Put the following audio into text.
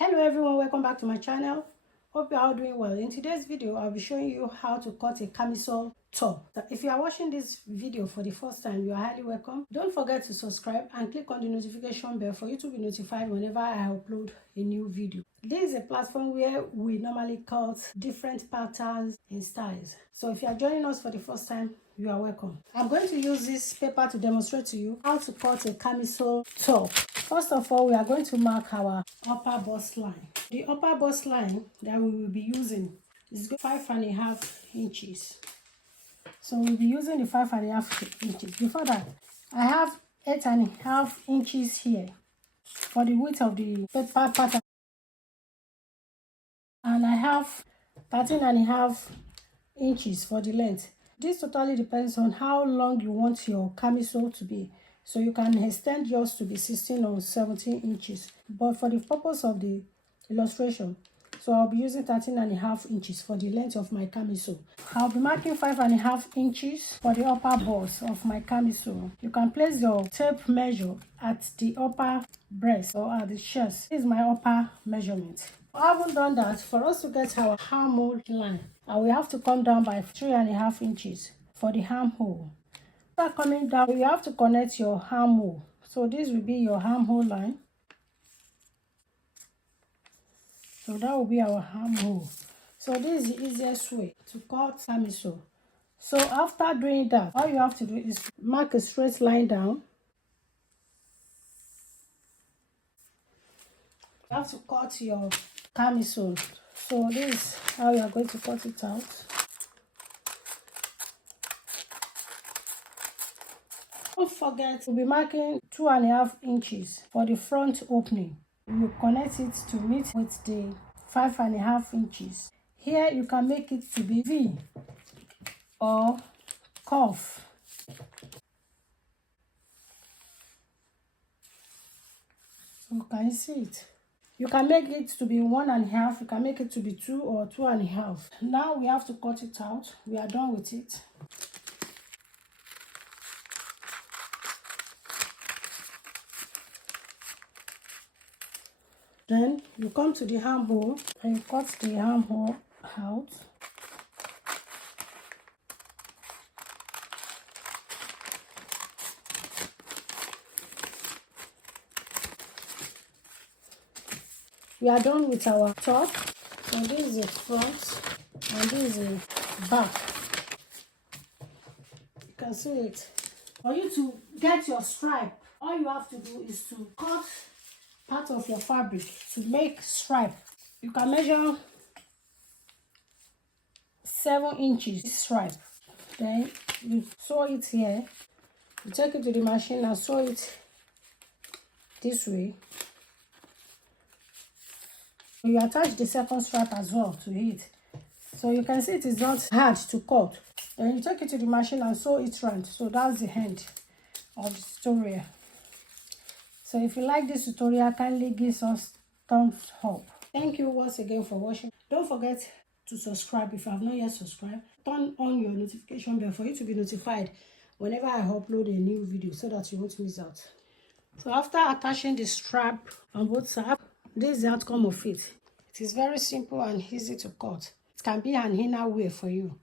Hello everyone, welcome back to my channel. Hope you are all doing well. In today's video I'll be showing you how to cut a camisole top. If you are watching this video for the first time, you are highly welcome. Don't forget to subscribe and click on the notification bell for you to be notified whenever I upload a new video. This is a platform where we normally cut different patterns and styles. So if you are joining us for the first time, you are welcome. I'm going to use this paper to demonstrate to you how to cut a camisole top. First of all, we are going to mark our upper bust line. The upper bust line that we will be using is 5.5 inches. So we'll be using the 5.5 inches. Before that, I have 8.5 inches here for the width of the paper pattern, and I have 13.5 inches for the length. This totally depends on how long you want your camisole to be. So you can extend yours to be 16 or 17 inches. But for the purpose of the illustration, so I'll be using 13.5 inches for the length of my camisole. I'll be marking 5.5 inches for the upper bust of my camisole. You can place your tape measure at the upper breast or at the chest. This is my upper measurement. I haven't done that. For us to get our armhole line, I will have to come down by 3.5 inches for the armhole. After coming down, you have to connect your armhole. So this will be your armhole line. So that will be our armhole. So this is the easiest way to cut camisole. So after doing that, all you have to do is mark a straight line down. You have to cut your camisole. So this is how you are going to cut it out. Don't forget to be marking 2.5 inches for the front opening. You connect it to meet with the 5.5 inches. Here you can make it to be V or cuff. So can you see it? You can make it to be 1.5. You can make it to be 2 or 2.5. Now we have to cut it out. We are done with it. Then you come to the armhole and you cut the armhole out. We are done with our top. So this is the front and this is the back. You can see it. For you to get your stripe, all you have to do is to cut part of your fabric to make stripe. You can measure 7 inches stripe. Then you sew it here. You take it to the machine and sew it this way. You attach the second stripe as well to it. So you can see it is not hard to cut. Then you take it to the machine and sew it round. So that's the end of the tutorial. So if you like this tutorial, kindly give us thumbs up. Thank you once again for watching. Don't forget to subscribe if you have not yet subscribed. Turn on your notification bell for you to be notified whenever I upload a new video so that you won't miss out. So after attaching the strap on both sides, this is the outcome of it. It is very simple and easy to cut. It can be an inner wear for you.